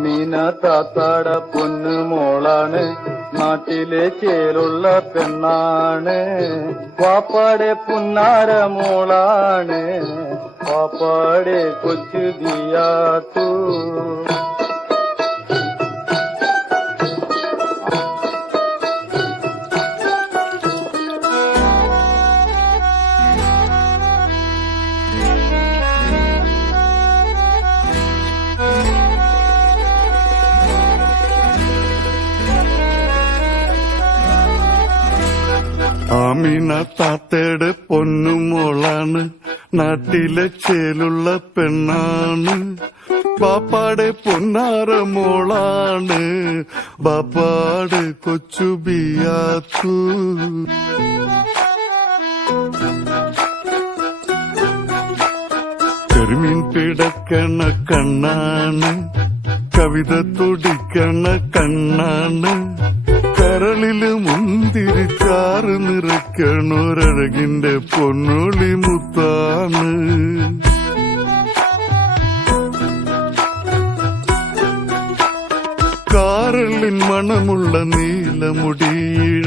ആമീന താത്താട പൊന്നു മോളാണ്, നാട്ടിലെ ചേലുള്ള പെണ്ണാണ്. വാപ്പാടെ പുന്നാര മോളാണ്, വാപ്പാടെ കൊച്ചു ദിയാത്തു. ആമീന താത്തയുടെ പൊന്നുമോളാണ്, നാട്ടിലെ ചേലുള്ള പെണ്ണാണ്. ബാപ്പാടെ പൊന്നാര മോളാണ്, ബാപ്പാടെ കൊച്ചു ബിയാത്തു. കരിമീൻ പിടക്കണ കണ്ണാണ്, കവിത തുടിക്കണ കണ്ണാണ്. കരളില് മുന്തിരിച്ചാറ് നിറയ്ക്കണൊരഴകിന്റെ പൊന്നൊളി മുത്താണ്. കാരളിൻ മണമുള്ള നീലമുടിയിഴ